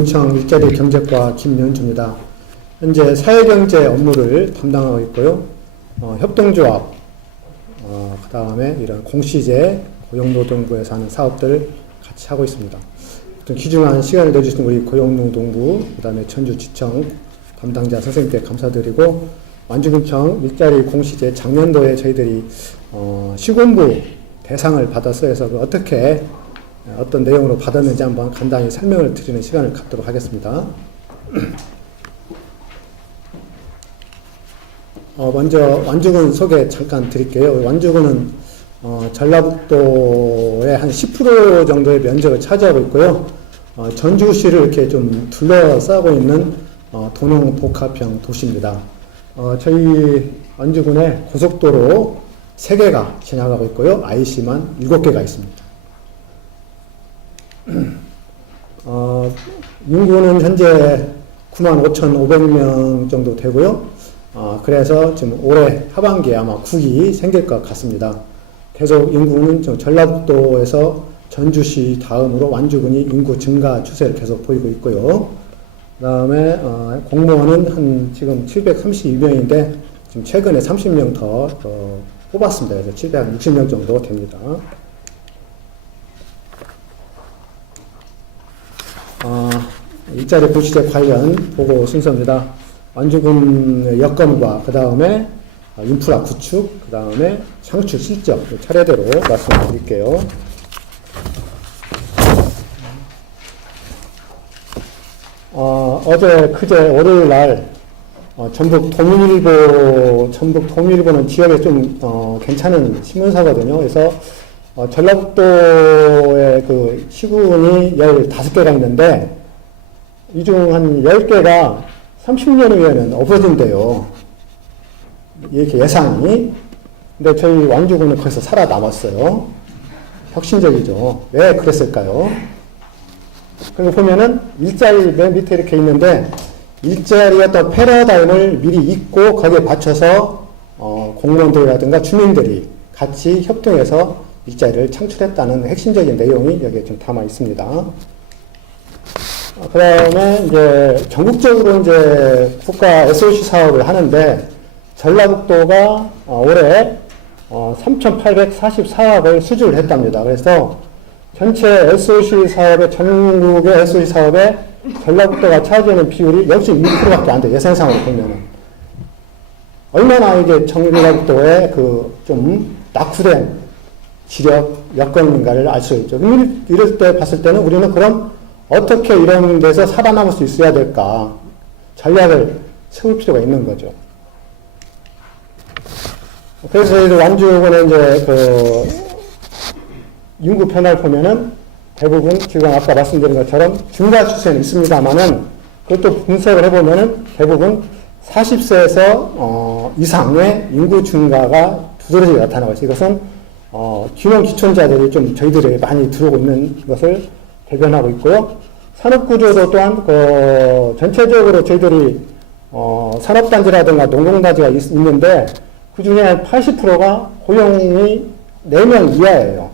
인천 일자리 경제과 김연주입니다. 현재 사회경제 업무를 담당하고 있고요. 협동조합, 그 다음에 이런 공시제, 고용노동부에서 하는 사업들을 같이 하고 있습니다. 귀중한 시간을 내주신 우리 고용노동부, 그 다음에 천주지청 담당자 선생님께 감사드리고, 완주군청 일자리 공시제 작년도에 저희들이 시군부 대상을 받아서 해서 어떻게 어떤 내용으로 받았는지 한번 간단히 설명을 드리는 시간을 갖도록 하겠습니다. 먼저 완주군 소개 잠깐 드릴게요. 완주군은 전라북도의 한 10% 정도의 면적을 차지하고 있고요. 전주시를 이렇게 좀 둘러싸고 있는 도농복합형 도시입니다. 저희 완주군에 고속도로 3개가 지나가고 있고요. IC만 7개가 있습니다. 인구는 현재 95,500명 정도 되고요. 그래서 지금 올해 하반기에 아마 국이 생길 것 같습니다. 계속 인구는 전라북도에서 전주시 다음으로 완주군이 인구 증가 추세를 계속 보이고 있고요. 그 다음에 공무원은 한 지금 732명인데 지금 최근에 30명 더 뽑았습니다. 그래서 760명 정도 됩니다. 일자리 공시제 관련 보고 순서입니다. 완주군 여건과 그 다음에 인프라 구축, 그 다음에 창출 실적 차례대로 말씀을 드릴게요. 어제 그제 월요일 날 전북 도민일보는 지역에 좀 괜찮은 신문사거든요. 그래서 전라북도에 그 시군이 15개가 있는데 이 중 한 10개가 30년 후에는 없어진대요. 이렇게 예상이. 근데 저희 완주군은 거기서 살아남았어요. 혁신적이죠. 왜 그랬을까요? 그리고 보면은 일자리 맨 밑에 이렇게 있는데 일자리 어떤 패러다임을 미리 잊고 거기에 맞춰서 공무원들이라든가 주민들이 같이 협동해서 일자리를 창출했다는 핵심적인 내용이 여기에 좀 담아 있습니다. 그 다음에 이제 전국적으로 이제 국가 SOC 사업을 하는데 전라북도가 올해 3,844억을 수주를 했답니다. 그래서 전체 SOC 사업의 전국의 SOC 사업에 전라북도가 차지하는 비율이 역시 2%밖에 안 돼요. 예상상으로 보면은. 얼마나 이게 전라북도의 그 좀 낙후된 지력 여건인가를 알 수 있죠. 이럴 때 봤을 때는 우리는 그럼 어떻게 이런 데서 살아남을 수 있어야 될까? 전략을 세울 필요가 있는 거죠. 그래서 저희들 완주군의 이제 그 인구 변화를 보면은 대부분 지금 아까 말씀드린 것처럼 증가 추세는 있습니다만은 그것도 분석을 해보면은 대부분 40세에서 이상의 인구 증가가 두드러지게 나타나고 있어요. 이것은 귀농 기촌자들이 좀 저희들이 많이 들어오고 있는 것을 대변하고 있고요. 산업구조도 또한 전체적으로 저희들이 산업단지라든가 농공단지가 있는데 그 중에 한 80%가 고용이 4명 이하예요.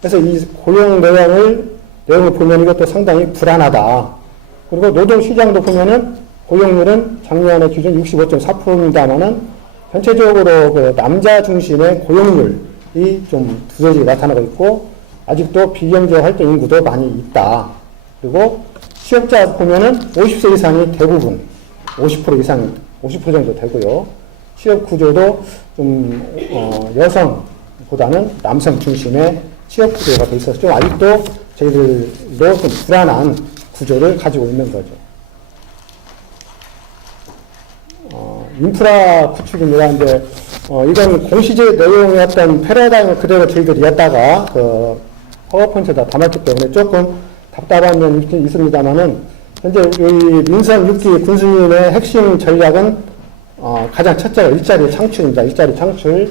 그래서 이 고용 내용을 보면 이것도 상당히 불안하다. 그리고 노동시장도 보면은 고용률은 작년에 기준 65.4%입니다만은 전체적으로 그 남자 중심의 고용률이 좀 두드러지게 나타나고 있고 아직도 비경제 활동 인구도 많이 있다. 그리고 취업자 보면은 50세 이상이 대부분 50% 이상, 50% 정도 되고요. 취업 구조도 좀 여성보다는 남성 중심의 취업 구조가 돼 있어서 좀 아직도 저희들도 좀 불안한 구조를 가지고 있는 거죠. 인프라 구축입니다. 이제 이건 공시제 내용의 어떤 패러다임을 그대로 저희들이 했다가 파워포인트에다 담았기 때문에 조금 답답한 면이 있습니다만은 현재 이 민선 6기 군수님의 핵심 전략은 가장 첫째가 일자리 창출입니다. 일자리 창출이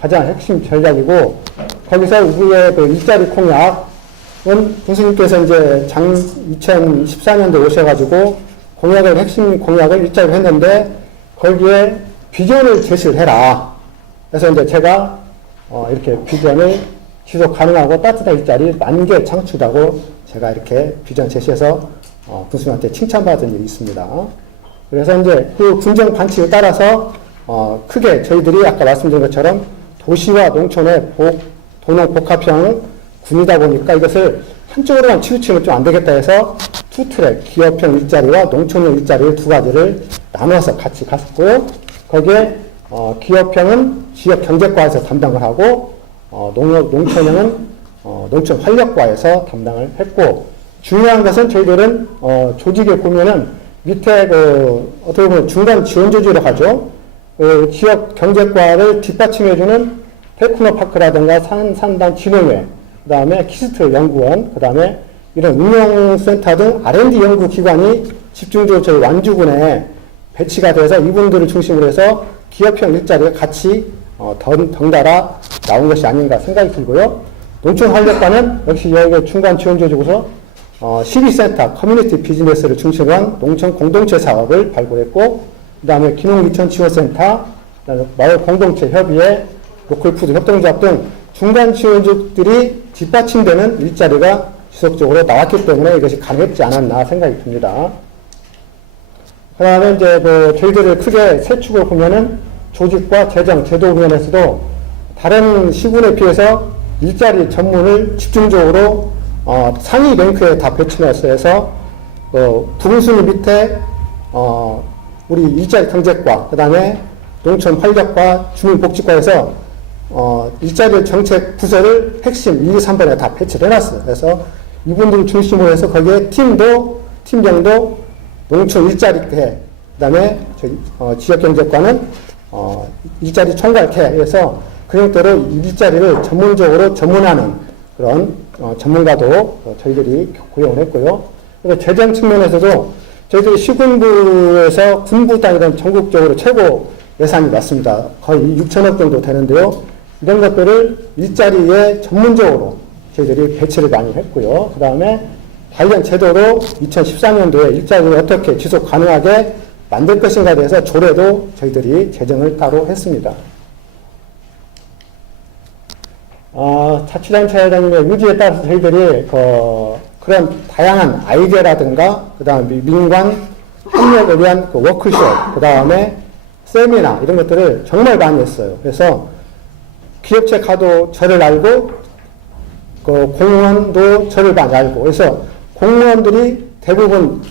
가장 핵심 전략이고 거기서 우리의 그 일자리 공약은 군수님께서 이제 2014년도에 오셔가지고 핵심 공약을 일자리로 했는데 거기에 비전을 제시를 해라. 그래서 이제 제가 이렇게 비전을 지속 가능하고 따뜻한 일자리 10,000개 창출하고 제가 이렇게 비전 제시해서 군수님한테 칭찬받은 일이 있습니다. 그래서 이제 그 군정 반칙을 따라서 크게 저희들이 아까 말씀드린 것처럼 도시와 농촌의 도농 복합형 군이다 보니까 이것을 한쪽으로만 치우치면 좀 안 되겠다 해서 투 트랙, 기업형 일자리와 농촌형 일자리를 두 가지를 나눠서 같이 갔었고요. 거기에 기업형은 지역 경제과에서 담당을 하고 농촌형은 농촌 활력과에서 담당을 했고, 중요한 것은 저희들은 조직에 보면은 밑에 어떻게 보면 중간 지원 조직으로 가죠. 지역 경제과를 뒷받침해주는 테크노파크라든가 산단 진흥회, 그 다음에 키스트 연구원, 그 다음에 이런 응용센터 등 R&D 연구기관이 집중적으로 저희 완주군에 배치가 돼서 이분들을 중심으로 해서 기업형 일자리가 같이 덩달아 나온 것이 아닌가 생각이 들고요. 농촌활력과는 역시 여기 중간 지원 조직으로서 시비센터, 커뮤니티 비즈니스를 중심으로 한 농촌 공동체 사업을 발굴했고, 그 다음에 기농이천 지원센터, 그다음에 마을 공동체 협의회, 로컬푸드 협동조합 등 중간 지원직들이 뒷받침되는 일자리가 지속적으로 나왔기 때문에 이것이 가능했지 않았나 생각이 듭니다. 그 다음에 이제 저희들을 크게 세 축을 보면은 조직과 재정, 제도 면에서도 다른 시군에 비해서 일자리 전문을 집중적으로 상위 랭크에 다 배치해서 해서 부분순위 밑에 우리 일자리 경제과, 그 다음에 농촌 활력과 주민복지과에서 일자리 정책 부서를 핵심 1, 2, 3번에 다 배치를 해놨어요. 그래서 이분들을 중심으로 해서 거기에 팀장도 농촌 일자리회, 그 다음에 지역경제과는 일자리 총괄회 해서 그형대로 일자리를 전문적으로 전문하는 그런 전문가도 저희들이 고용을 했고요. 그리고 재정 측면에서도 저희들이 시군부에서 군부단위는 전국적으로 최고 예산이 맞습니다. 거의 6천억 정도 되는데요. 이런 것들을 일자리에 전문적으로 저희들이 배치를 많이 했고요. 그 다음에 관련 제도로 2014년도에 일자리를 어떻게 지속 가능하게 만들 것인가에 대해서 조례도 저희들이 제정을 따로 했습니다. 자치단체장님의 의지에 따라서 저희들이 그런 다양한 아이디어라든가, 그 다음에 민관 협력을 위한 워크숍, 그 다음에 세미나, 이런 것들을 정말 많이 했어요. 그래서 기업체 가도 저를 알고, 공무원도 저를 많이 알고, 그래서 공무원들이 대부분,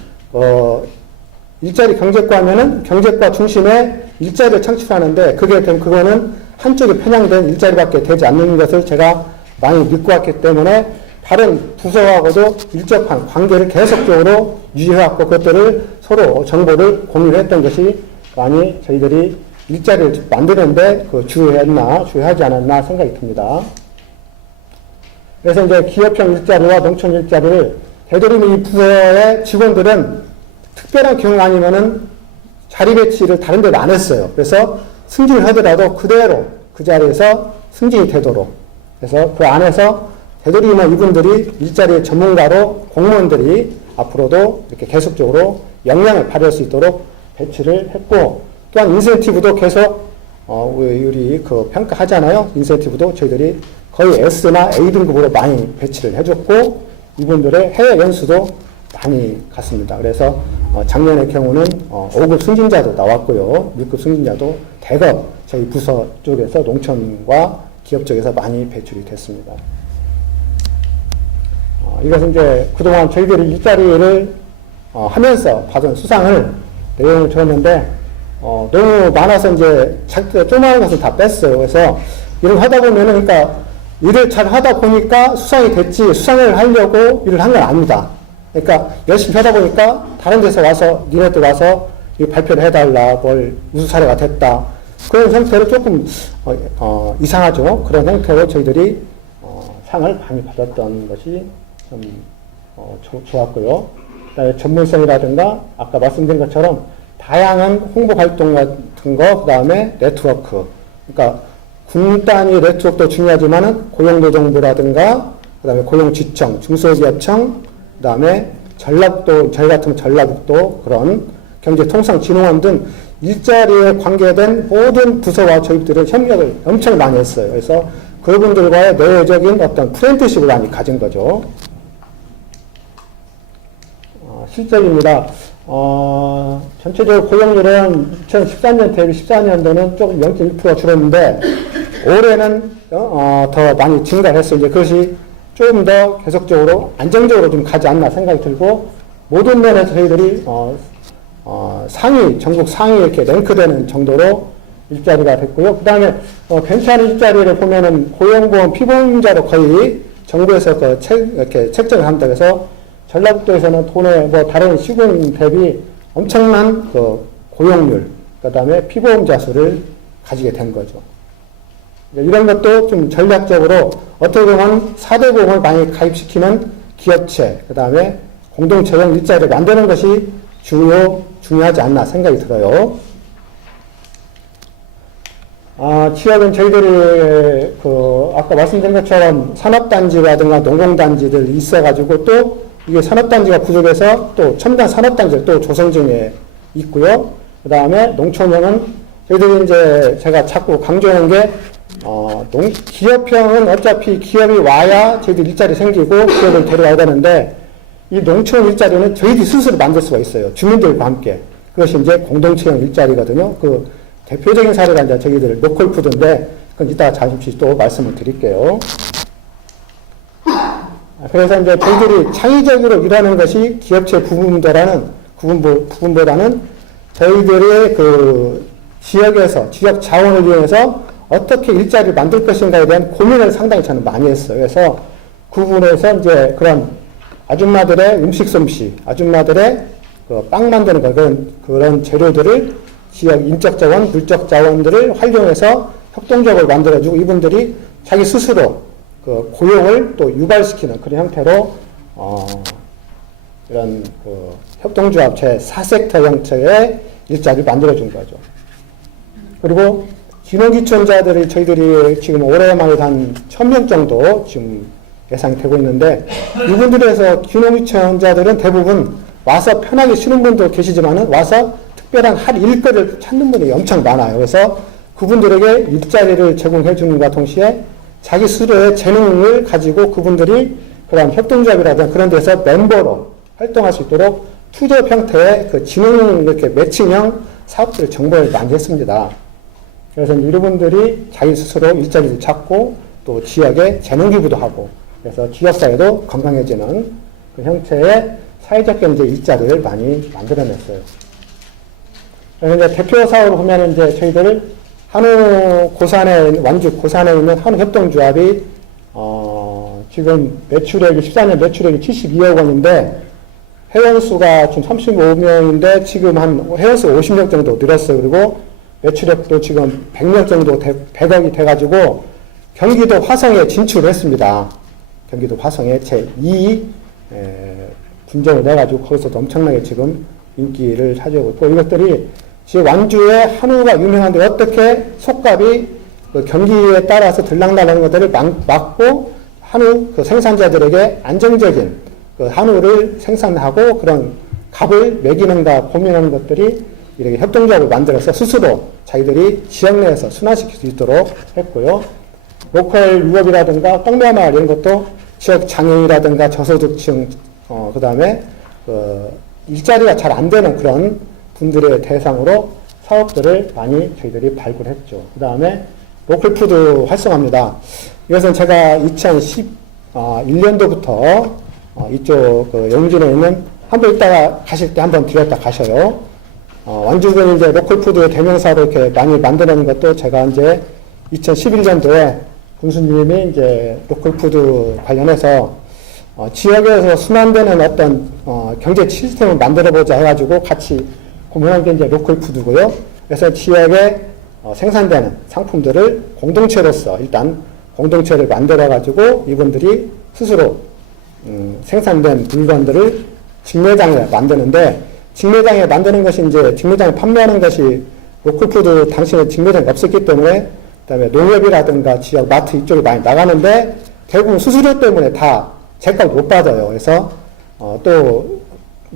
일자리 경제과 하면은 경제과 중심의 일자리를 창출하는데, 그거는 한쪽에 편향된 일자리밖에 되지 않는 것을 제가 많이 믿고 왔기 때문에 다른 부서하고도 밀접한 관계를 계속적으로 유지해왔고, 그것들을 서로 정보를 공유했던 것이 많이 저희들이 일자리를 만드는데 주의하지 않았나 생각이 듭니다. 그래서 이제 기업형 일자리와 농촌 일자리를 되도록이면 이 부서의 직원들은 특별한 경우 아니면은 자리 배치를 다른 데도 안 했어요. 그래서 승진을 하더라도 그대로 그 자리에서 승진이 되도록. 그래서 그 안에서 되도록이면 이분들이 일자리의 전문가로 공무원들이 앞으로도 이렇게 계속적으로 역량을 발휘할 수 있도록 배치를 했고, 또한 인센티브도 계속 우리 평가하잖아요. 인센티브도 저희들이 거의 S나 A 등급으로 많이 배치를 해줬고, 이분들의 해외 연수도 많이 갔습니다. 그래서 작년의 경우는 5급 승진자도 나왔고요. 6급 승진자도 대거 저희 부서 쪽에서 농촌과 기업 쪽에서 많이 배출이 됐습니다. 이것은 이제 그동안 저희들이 일자리를 하면서 받은 수상을 내용을 줬는데, 너무 많아서 이제 조그마한 것을 다 뺐어요. 그래서 일을 하다 보면은, 그러니까 일을 잘 하다 보니까 수상이 됐지, 수상을 하려고 일을 한 건 아닙니다. 그러니까 열심히 하다 보니까 다른 데서 와서, 니네들 와서 발표를 해달라, 뭘 우수 사례가 됐다. 그런 형태로 조금 이상하죠. 그런 형태로 저희들이 상을 많이 받았던 것이 좀 좋았고요. 그다음에 전문성이라든가 아까 말씀드린 것처럼 다양한 홍보 활동 같은 거, 그다음에 네트워크. 그러니까 군 단위 네트워크도 중요하지만은 고용노동부라든가, 그다음에 고용지청, 중소기업청, 그다음에 전라북도, 저희 같은 전라북도 그런 경제통상진흥원 등 일자리에 관계된 모든 부서와 저희들은 협력을 엄청 많이 했어요. 그래서 그분들과의 내외적인 어떤 프렌드십을 많이 가진 거죠. 실적입니다. 전체적으로 고용률은 2013년 대비 14년도는 조금 0.1%가 줄었는데, 올해는 더 많이 증가했어요. 이제 그것이 조금 더 계속적으로 안정적으로 좀 가지 않나 생각이 들고, 모든 면에서 저희들이 전국 상위 이렇게 랭크되는 정도로 일자리가 됐고요. 그 다음에 괜찮은 일자리를 보면은 고용보험 피보험자로 거의 정부에서 이렇게 책정을 합니다. 그래서 전라북도에서는 돈의 다른 시군 대비 엄청난 고용률, 그 다음에 피보험자 수를 가지게 된 거죠. 이런 것도 좀 전략적으로 어떻게 보면 4대 보험을 많이 가입시키는 기업체, 그 다음에 공동체형 일자리를 만드는 것이 중요하지 않나 생각이 들어요. 지역은 저희들이 아까 말씀드린 것처럼 산업단지라든가 농공단지들 있어가지고 또 이게 산업단지가 부족해서 또 첨단 산업단지를 또 조성 중에 있고요. 그 다음에 농촌형은 저희들이 이제 제가 자꾸 강조하는 게 기업형은 어차피 기업이 와야 저희들 일자리 생기고 기업을 데려와야 되는데, 이 농촌 일자리는 저희들이 스스로 만들 수가 있어요. 주민들과 함께. 그것이 이제 공동체형 일자리거든요. 그 대표적인 사례가 이제 저희들 로컬푸드인데, 그건 이따가 잠시 또 말씀을 드릴게요. 그래서 이제 저희들이 창의적으로 일하는 것이 기업체 부분보다는 저희들의 지역에서, 지역 자원을 이용해서 어떻게 일자리를 만들 것인가에 대한 고민을 상당히 저는 많이 했어요. 그래서 그 부분에서 이제 그런 아줌마들의 음식 솜씨, 아줌마들의 빵 만드는 그런 재료들을 지역 인적 자원, 물적 자원들을 활용해서 협동적으로 만들어주고, 이분들이 자기 스스로 고용을 또 유발시키는 그런 형태로 이런 협동조합 제4섹터 형태의 일자리를 만들어준 거죠. 그리고 귀농귀촌자들이 저희들이 지금 올해만 해도 한 1000명 정도 지금 예상이 되고 있는데, 이분들에서 귀농귀촌자들은 대부분 와서 편하게 쉬는 분도 계시지만은 와서 특별한 할 일거리를 찾는 분이 엄청 많아요. 그래서 그분들에게 일자리를 제공해 주는과 동시에 자기 스스로의 재능을 가지고 그분들이 그런 협동조합이라든가 그런 데서 멤버로 활동할 수 있도록 투잡 형태의 지능 이렇게 매칭형 사업들을 정보를 많이 했습니다. 그래서 여러분들이 자기 스스로 일자리를 찾고 또 지역에 재능 기부도 하고, 그래서 지역사회도 건강해지는 그 형태의 사회적 경제 일자리를 많이 만들어냈어요. 그래서 이제 대표 사업을 보면 이제 저희들 완주 고산에 있는 한우협동조합이 지금 매출액이 14년 매출액이 72억 원인데 회원수가 지금 35명인데 지금 한 회원수 50명 정도 늘었어요. 그리고 매출액도 지금 100명 정도 100억이 돼가지고 경기도 화성에 진출을 했습니다. 경기도 화성에 제2 분점을 내가지고 거기서도 엄청나게 지금 인기를 차지하고 있고, 이것들이 지금 완주에 한우가 유명한데 어떻게 속값이 경기에 따라서 들락날락하는 것들을 막고 한우 생산자들에게 안정적인 한우를 생산하고 그런 값을 매기는가 고민하는 것들이 이렇게 협동조합을 만들어서 스스로 자기들이 지역 내에서 순환시킬 수 있도록 했고요. 로컬 유업이라든가 떡면마을 이런 것도 지역 장애인이라든가 저소득층, 그 다음에 일자리가 잘 안 되는 그런 분들의 대상으로 사업들을 많이 저희들이 발굴했죠. 그 다음에 로컬푸드 활성화입니다. 이것은 제가 2011년도부터 이쪽 영진에 있는, 한번 이따가 가실 때 한번 들렸다 가셔요. 완주군 이제 로컬푸드 대명사로 이렇게 많이 만드는 것도 제가 이제 2011년도에 군수님이 이제 로컬푸드 관련해서 지역에서 순환되는 어떤 경제 시스템을 만들어보자 해가지고 같이 고민한 게 이제 로컬푸드고요. 그래서 지역에 생산되는 상품들을 공동체로서 일단 공동체를 만들어가지고 이분들이 스스로 생산된 물건들을 직매장에 만드는데, 직매장에 만드는 것이 이제 직매장에 판매하는 것이 로컬푸드 당시에 직매장이 없었기 때문에, 그 다음에 농협이라든가 지역 마트 이쪽에 많이 나가는데 대부분 수수료 때문에 다 제값 못 받아요. 그래서 또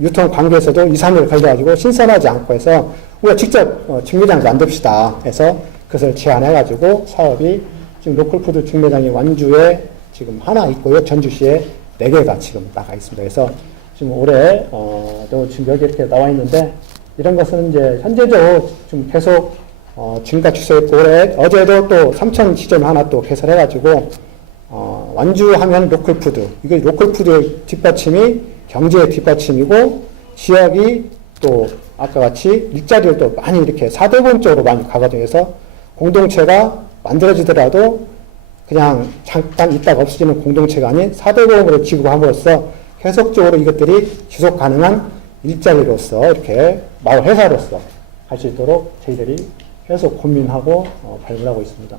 유통 관계에서도 2, 3일 걸려가지고 신선하지 않고 해서 우리가 직접 직매장 만듭시다 해서 그것을 제안해가지고 사업이 지금 로컬푸드 직매장이 완주에 지금 하나 있고요. 전주시에 4개가 지금 나가 있습니다. 그래서 지금 올해, 또 지금 여기 이렇게 나와 있는데, 이런 것은 이제 현재적으로 지금 계속, 증가 추세였고, 올해, 어제도 또 3천 지점 하나 또 개설해가지고, 완주하면 로컬푸드. 이거 로컬푸드의 뒷받침이 경제의 뒷받침이고, 지역이 또 아까 같이 일자리를 또 많이 이렇게 4대 보험 쪽으로 많이 가거든요. 그래서 공동체가 만들어지더라도 그냥 잠깐 있다가 없어지는 공동체가 아닌 4대 보험으로 지급함으로써 계속적으로 이것들이 지속 가능한 일자리로서 이렇게 마을 회사로서 갈 수 있도록 저희들이 계속 고민하고 발굴하고 있습니다.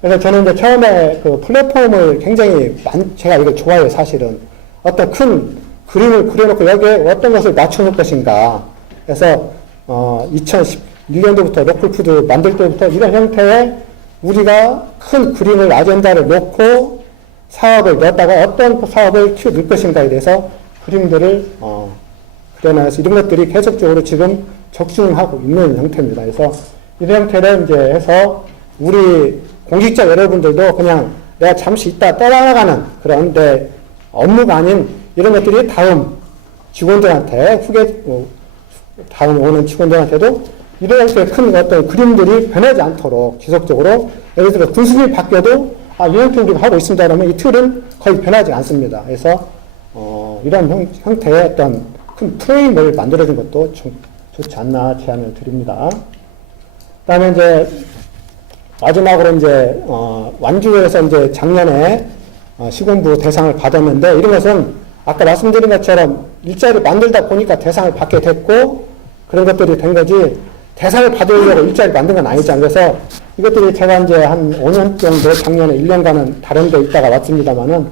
그래서 저는 이제 처음에 그 플랫폼을 굉장히 제가 이걸 좋아해요, 사실은. 어떤 큰 그림을 그려놓고 여기에 어떤 것을 맞춰놓을 것인가. 그래서, 2011년도부터 로컬푸드 만들 때부터 이런 형태의 우리가 큰 그림을 아젠다를 놓고 사업을 넣었다가 어떤 사업을 키워낼 것인가에 대해서 그림들을, 그려놔서 이런 것들이 계속적으로 지금 적중하고 있는 형태입니다. 그래서 이런 형태를 이제 해서 우리 공직자 여러분들도 그냥 내가 잠시 있다 떠나가는 그런 데 업무가 아닌 이런 것들이 다음 직원들한테 다음 오는 직원들한테도 이렇게 큰 어떤 그림들이 변하지 않도록 지속적으로 예를 들어 군수님이 바뀌어도 이 형태를 우리가 하고 있습니다. 그러면 이 틀은 거의 변하지 않습니다. 그래서 이런 형태의 어떤 큰 프레임을 만들어준 것도 좋지 않나 제안을 드립니다. 그 다음에 이제 마지막으로 이제 완주에서 이제 작년에 시군부 대상을 받았는데 이런 것은 아까 말씀드린 것처럼 일자리를 만들다 보니까 대상을 받게 됐고 그런 것들이 된 거지 대상을 받으려고 일자리를 만든 건 아니잖아요. 그래서 이것들이 제가 이제 한 5년 정도 작년에 1년간은 다른 데 있다가 왔습니다만은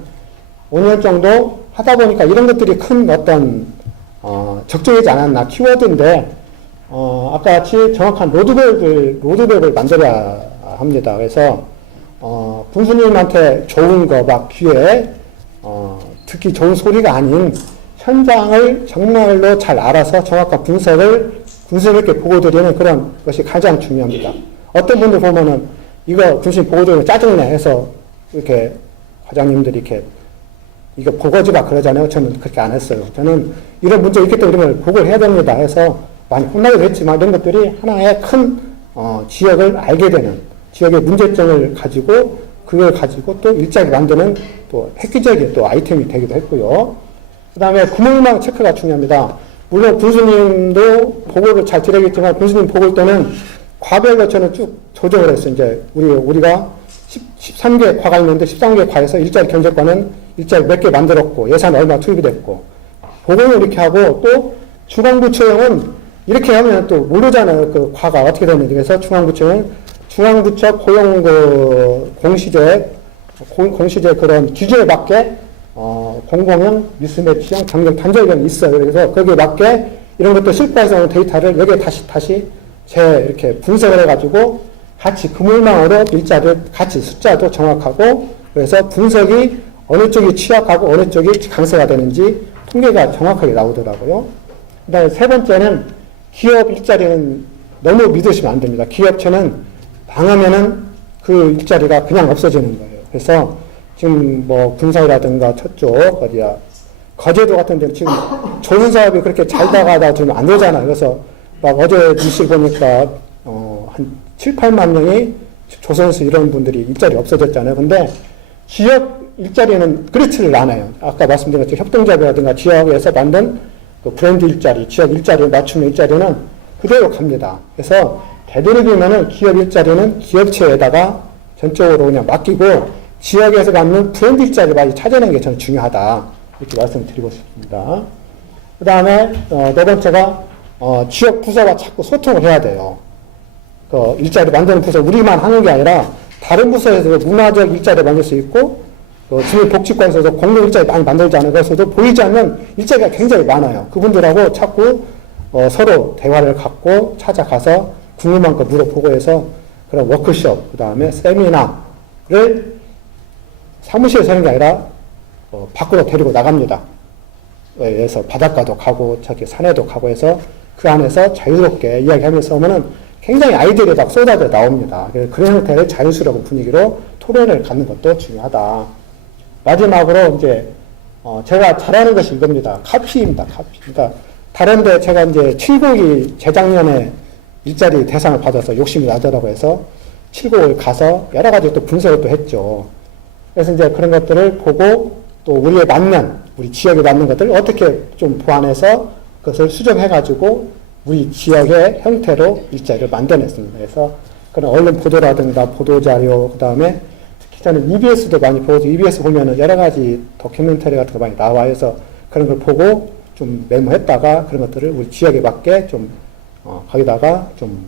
5년 정도 하다 보니까 이런 것들이 큰 어떤 적정이지 않았나 키워드인데 아까 같이 정확한 로드맵을 만들어야 합니다. 그래서 군수님한테 좋은 거 막 귀에 듣기 좋은 소리가 아닌 현장을 정말로 잘 알아서 정확한 분석을 군수님께 보고드리는 그런 것이 가장 중요합니다. 어떤 분들 보면은 이거 군수님 보고드리면 짜증내 해서 이렇게 과장님들이 이렇게 이거 보고지 마 그러잖아요. 저는 그렇게 안 했어요. 저는 이런 문제가 있기 때문에 이런 걸 보고를 해야 됩니다 해서 많이 혼나기도 했지만 이런 것들이 하나의 큰 지역을 알게 되는 지역의 문제점을 가지고 그걸 가지고 또 일자리 만드는 또 획기적인 또 아이템이 되기도 했고요. 그 다음에 구멍망 체크가 중요합니다. 물론 군수님도 보고를 잘 드리겠지만 군수님 보고일 때는 과별로 저는 쭉 조정을 했어요. 이제 우리가 13개 과가 있는데 13개 과에서 일자리 경제과는 일자리 몇 개 만들었고 예산 얼마 투입이 됐고 보고는 이렇게 하고 또 중앙부처형은 이렇게 하면 또 모르잖아요. 그 과가 어떻게 됐는지. 그래서 중앙부처형은 중앙부처 고용 공시제 그런 기준에 맞게 공공형, 미스매치형, 변경 단절형이 있어요. 그래서 거기에 맞게 이런 것도 실과에서 온 데이터를 여기에 다시 이렇게 분석을 해가지고 같이 그물망으로 일자를 같이 숫자도 정확하고 그래서 분석이 어느 쪽이 취약하고 어느 쪽이 강세가 되는지 통계가 정확하게 나오더라고요. 그 다음에 세 번째는 기업 일자리는 너무 믿으시면 안 됩니다. 기업체는 망하면은 그 일자리가 그냥 없어지는 거예요. 그래서 지금 뭐 군사이라든가 저쪽 어디야 거제도 같은 데는 지금 좋은 사업이 그렇게 잘 나가다 지금 안 되잖아요. 그래서 막 어제 뉴스 보니까 한 7, 8만 명이 조선소 이런 분들이 일자리 없어졌잖아요. 근데 지역 일자리는 그렇지를 않아요. 아까 말씀드린 것처럼 협동조합이라든가 지역에서 만든 그 브랜드 일자리, 지역 일자리 맞춤 일자리는 그대로 갑니다. 그래서 되도록이면은 기업 일자리는 기업체에다가 전적으로 그냥 맡기고 지역에서 갖는 브랜드 일자리를 많이 찾아내는 게 저는 중요하다. 이렇게 말씀드리고 싶습니다. 그 다음에, 네 번째가, 지역 부서와 자꾸 소통을 해야 돼요. 그 일자리 만드는 부서 우리만 하는 게 아니라 다른 부서에서도 문화적 일자리를 만들 수 있고, 주민복지관에서도 공공 일자리 많이 만들지 않은 것에서도 보이지 않는 일자리가 굉장히 많아요. 그분들하고 자꾸 서로 대화를 갖고 찾아가서 궁금한 거 물어보고 해서 그런 워크숍, 그 다음에 세미나를 사무실에서 하는 게 아니라 밖으로 데리고 나갑니다. 그래서 바닷가도 가고 저기 산에도 가고 해서 그 안에서 자유롭게 이야기하면서 오면은 굉장히 아이들이 막 쏟아져 나옵니다. 그런 형태의 자연스러운 분위기로 토론을 갖는 것도 중요하다. 마지막으로 이제 제가 잘하는 것이 이겁니다. 카피입니다. 카피. 그러니까 다른데 제가 이제 칠곡이 재작년에 일자리 대상을 받아서 욕심이 나더라고 해서 칠곡을 가서 여러 가지 또 분석을 또 했죠. 그래서 이제 그런 것들을 보고 또 우리에 맞는, 우리 지역에 맞는 것들을 어떻게 좀 보완해서 그것을 수정해가지고 우리 지역의 형태로 일자리를 만들어냈습니다. 그래서 그런 언론 보도라든가 보도자료, 그 다음에 특히 저는 EBS도 많이 보고, EBS 보면은 여러 가지 다큐멘터리 같은 거 많이 나와 있어서 그런 걸 보고 좀 메모했다가 그런 것들을 우리 지역에 맞게 좀, 거기다가 좀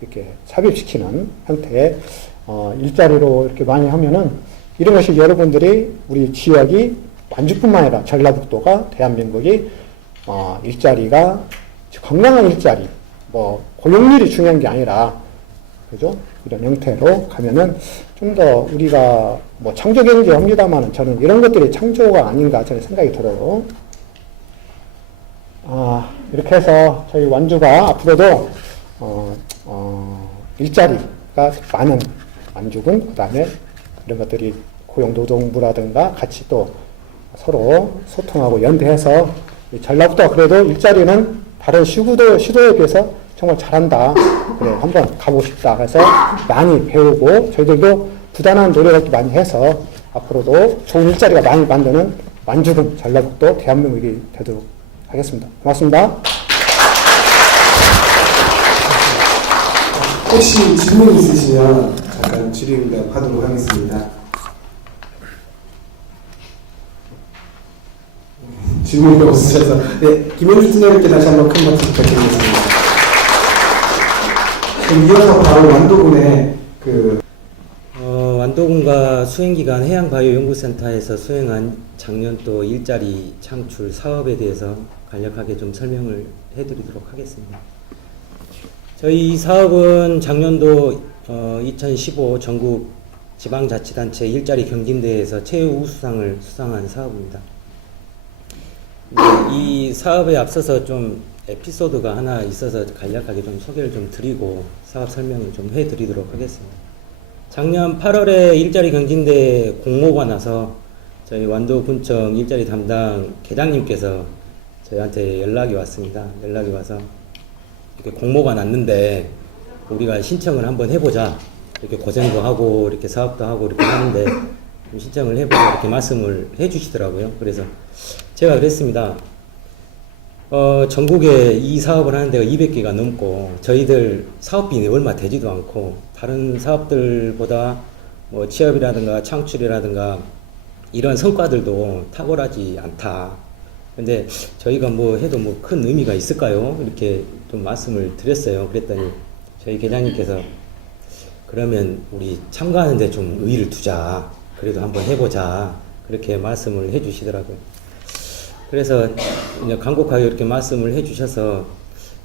이렇게 삽입시키는 형태의, 일자리로 이렇게 많이 하면은 이런 것이 여러분들이 우리 지역이 완주뿐만 아니라 전라북도가 대한민국이 일자리가 건강한 일자리, 뭐 고용률이 중요한 게 아니라 그죠? 이런 형태로 가면은 좀 더 우리가 뭐 창조경제 합니다만은 저는 이런 것들이 창조가 아닌가 저는 생각이 들어요. 이렇게 해서 저희 완주가 앞으로도 일자리가 많은 완주군, 그 다음에 이런 것들이 고용노동부라든가 같이 또 서로 소통하고 연대해서 전라북도가 그래도 일자리는 다른 시도에 비해서 정말 잘한다. 그래, 한번 가보고 싶다. 그래서 많이 배우고 저희들도 부단한 노력을 많이 해서 앞으로도 좋은 일자리가 많이 만드는 완주군 전라북도 대한민국이 되도록 하겠습니다. 고맙습니다. 혹시 질문 있으시면 잠깐 질의응답하도록 하겠습니다. 질문이 없으셔서 네, 김현주 팀장님께 다시 한번 큰 박수 부탁드리겠습니다. 그럼 이어서 바로 완도군의 완도군과 수행기관 해양바이오연구센터에서 수행한 작년도 일자리 창출 사업에 대해서 간략하게 좀 설명을 해드리도록 하겠습니다. 저희 이 사업은 작년도 2015 전국 지방자치단체 일자리 경진대회에서 최우수상을 수상한 사업입니다. 이 사업에 앞서서 좀 에피소드가 하나 있어서 간략하게 좀 소개를 좀 드리고 사업 설명을 좀 해드리도록 하겠습니다. 작년 8월에 일자리 경진대회 공모가 나서 저희 완도군청 일자리 담당 계장님께서 저희한테 연락이 왔습니다. 연락이 와서 이렇게 공모가 났는데 우리가 신청을 한번 해보자. 이렇게 고생도 하고 이렇게 사업도 하고 이렇게 하는데 좀 신청을 해보자 이렇게 말씀을 해주시더라고요. 그래서 제가 그랬습니다. 전국에 이 사업을 하는 데가 200개가 넘고 저희들 사업비는 얼마 되지도 않고 다른 사업들보다 뭐 취업이라든가 창출이라든가 이런 성과들도 탁월하지 않다. 근데 저희가 뭐 해도 뭐 큰 의미가 있을까요? 이렇게 좀 말씀을 드렸어요. 그랬더니 저희 계장님께서 그러면 우리 참가하는데 좀 의의를 두자. 그래도 한번 해보자. 그렇게 말씀을 해주시더라고요. 그래서 그냥 간곡하게 이렇게 말씀을 해주셔서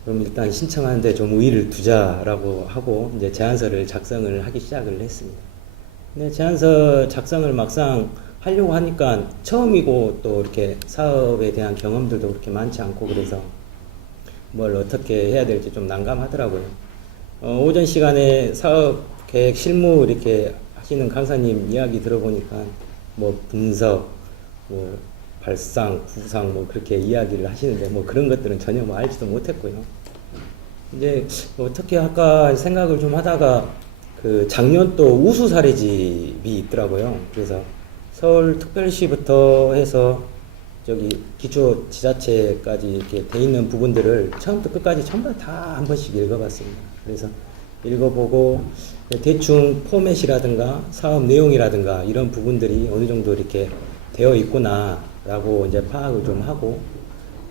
그럼 일단 신청하는데 좀 의의를 두자라고 하고 이제 제안서를 작성을 하기 시작을 했습니다. 근데 제안서 작성을 막상 하려고 하니까 처음이고 또 이렇게 사업에 대한 경험들도 그렇게 많지 않고 그래서 뭘 어떻게 해야 될지 좀 난감하더라고요. 오전 시간에 사업 계획 실무 이렇게 하시는 강사님 이야기 들어보니까 뭐 분석, 뭐 발상, 구상 뭐 그렇게 이야기를 하시는데 뭐 그런 것들은 전혀 뭐 알지도 못했고요. 이제 뭐 어떻게 할까 생각을 좀 하다가 그 작년도 우수 사례집이 있더라고요. 그래서 서울특별시부터 해서 저기 기초지자체까지 이렇게 돼 있는 부분들을 처음부터 끝까지 전부 다 한 번씩 읽어봤습니다. 그래서 읽어보고 대충 포맷이라든가 사업 내용이라든가 이런 부분들이 어느 정도 이렇게 되어 있구나라고 이제 파악을 좀 하고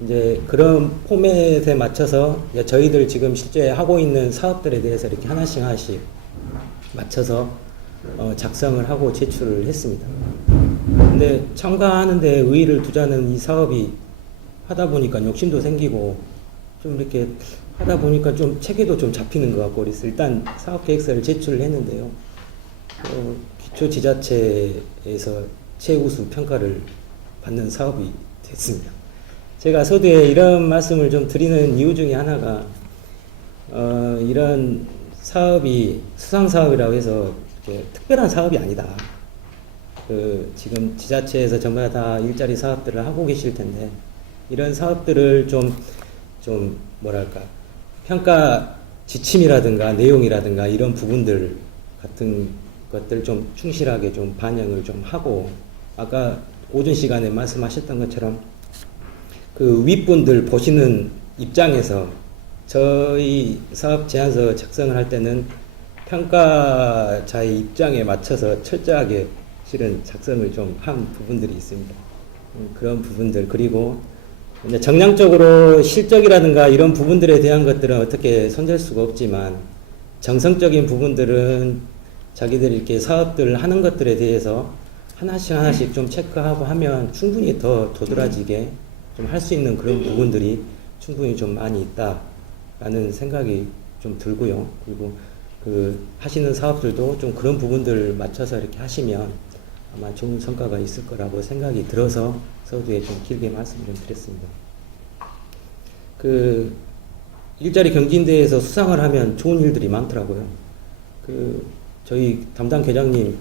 이제 그런 포맷에 맞춰서 이제 저희들 지금 실제 하고 있는 사업들에 대해서 이렇게 하나씩 맞춰서 작성을 하고 제출을 했습니다. 근데 참가하는데 의의를 두자는 이 사업이 하다 보니까 욕심도 생기고 좀 이렇게 하다 보니까 좀 체계도 좀 잡히는 것 같고 그래서 일단 사업계획서를 제출을 했는데요. 기초지자체에서 최우수 평가를 받는 사업이 됐습니다. 제가 서두에 이런 말씀을 좀 드리는 이유 중에 하나가 이런 사업이 수상사업이라고 해서 이렇게 특별한 사업이 아니다. 지금 지자체에서 전부 다 일자리 사업들을 하고 계실 텐데, 이런 사업들을 좀 뭐랄까, 평가 지침이라든가 내용이라든가 이런 부분들 같은 것들 좀 충실하게 좀 반영을 좀 하고, 아까 오전 시간에 말씀하셨던 것처럼 그 윗분들 보시는 입장에서 저희 사업 제안서 작성을 할 때는 평가자의 입장에 맞춰서 철저하게 실은 작성을 좀 한 부분들이 있습니다. 그런 부분들, 그리고 이제 정량적으로 실적이라든가 이런 부분들에 대한 것들은 어떻게 손댈 수가 없지만, 정성적인 부분들은 자기들이 이렇게 사업들 하는 것들에 대해서 하나씩 좀 체크하고 하면 충분히 더 도드라지게 좀 할 수 있는 그런 부분들이 충분히 좀 많이 있다라는 생각이 좀 들고요. 그리고 하시는 사업들도 좀 그런 부분들 맞춰서 이렇게 하시면 아마 좋은 성과가 있을 거라고 생각이 들어서 서두에 좀 길게 말씀을 좀 드렸습니다. 일자리 경진대회에서 수상을 하면 좋은 일들이 많더라고요. 저희 담당 계장님,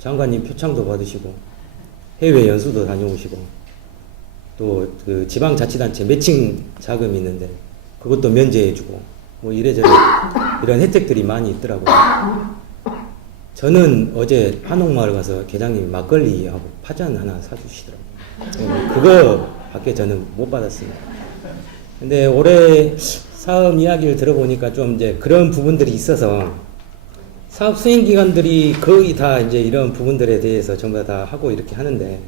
장관님 표창도 받으시고, 해외 연수도 다녀오시고, 또 지방자치단체 매칭 자금이 있는데, 그것도 면제해주고, 뭐 이래저래 이런 혜택들이 많이 있더라고요. 저는 어제 한옥마을 가서 계장님이 막걸리하고 파전 하나 사주시더라고요. 그거 밖에 저는 못 받았습니다. 근데 올해 사업 이야기를 들어보니까 좀 이제 그런 부분들이 있어서 사업 수행기관들이 거의 다 이제 이런 부분들에 대해서 전부 다 하고 이렇게 하는데,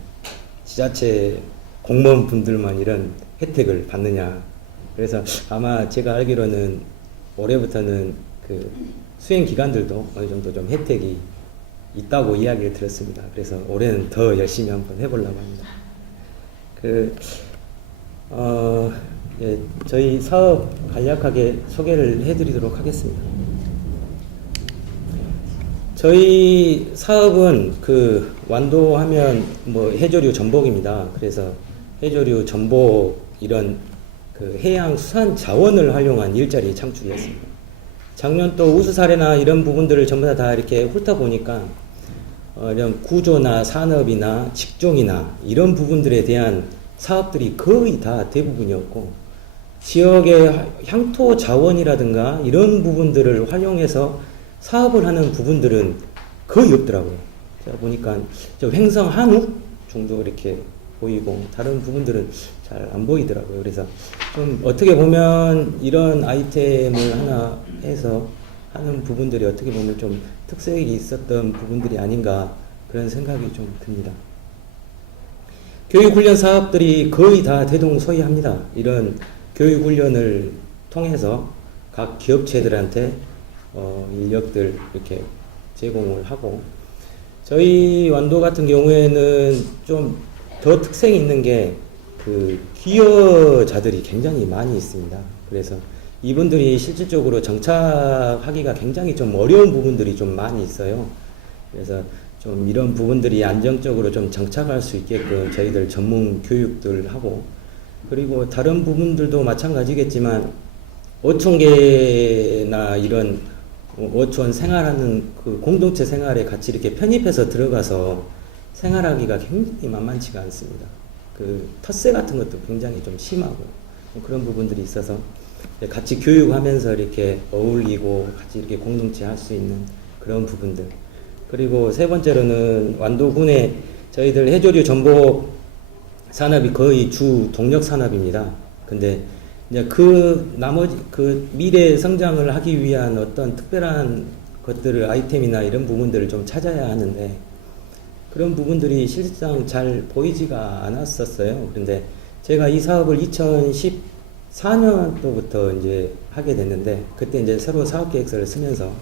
지자체 공무원분들만 이런 혜택을 받느냐. 그래서 아마 제가 알기로는 올해부터는 수행기관들도 어느 정도 좀 혜택이 있다고 이야기를 들었습니다. 그래서 올해는 더 열심히 한번 해보려고 합니다. 예, 저희 사업 간략하게 소개를 해드리도록 하겠습니다. 저희 사업은 완도하면 뭐 해조류 전복입니다. 그래서 해조류 전복 이런 해양 수산 자원을 활용한 일자리 창출이었습니다. 작년 또 우수 사례나 이런 부분들을 전부 다 이렇게 훑어보니까 이런 구조나 산업이나 직종이나 이런 부분들에 대한 사업들이 거의 다 대부분이었고, 지역의 향토 자원이라든가 이런 부분들을 활용해서 사업을 하는 부분들은 거의 없더라고요. 제가 보니까 저 횡성 한우 정도 이렇게 보이고 다른 부분들은 잘 안 보이더라고요. 그래서 좀 어떻게 보면 이런 아이템을 하나 해서 하는 부분들이 어떻게 보면 좀 특색이 있었던 부분들이 아닌가 그런 생각이 좀 듭니다. 교육훈련 사업들이 거의 다 대동소이합니다. 이런 교육훈련을 통해서 각 기업체들한테 인력들 이렇게 제공을 하고, 저희 완도 같은 경우에는 좀 더 특색이 있는 게 기여자들이 굉장히 많이 있습니다. 그래서 이분들이 실질적으로 정착하기가 굉장히 좀 어려운 부분들이 좀 많이 있어요. 그래서 좀 이런 부분들이 안정적으로 좀 정착할 수 있게끔 저희들 전문 교육들 하고, 그리고 다른 부분들도 마찬가지겠지만 어촌계나 이런 어촌 생활하는 공동체 생활에 같이 이렇게 편입해서 들어가서 생활하기가 굉장히 만만치가 않습니다. 텃세 같은 것도 굉장히 좀 심하고 그런 부분들이 있어서 같이 교육하면서 이렇게 어울리고 같이 이렇게 공동체 할 수 있는 그런 부분들. 그리고 세 번째로는 완도군에 저희들 해조류 전복 산업이 거의 주 동력 산업입니다. 근데 이제 나머지 미래 성장을 하기 위한 어떤 특별한 것들을 아이템이나 이런 부분들을 좀 찾아야 하는데, 그런 부분들이 실질상 잘 보이지가 않았었어요. 그런데 제가 이 사업을 2014년도부터 이제 하게 됐는데, 그때 이제 새로 사업계획서를 쓰면서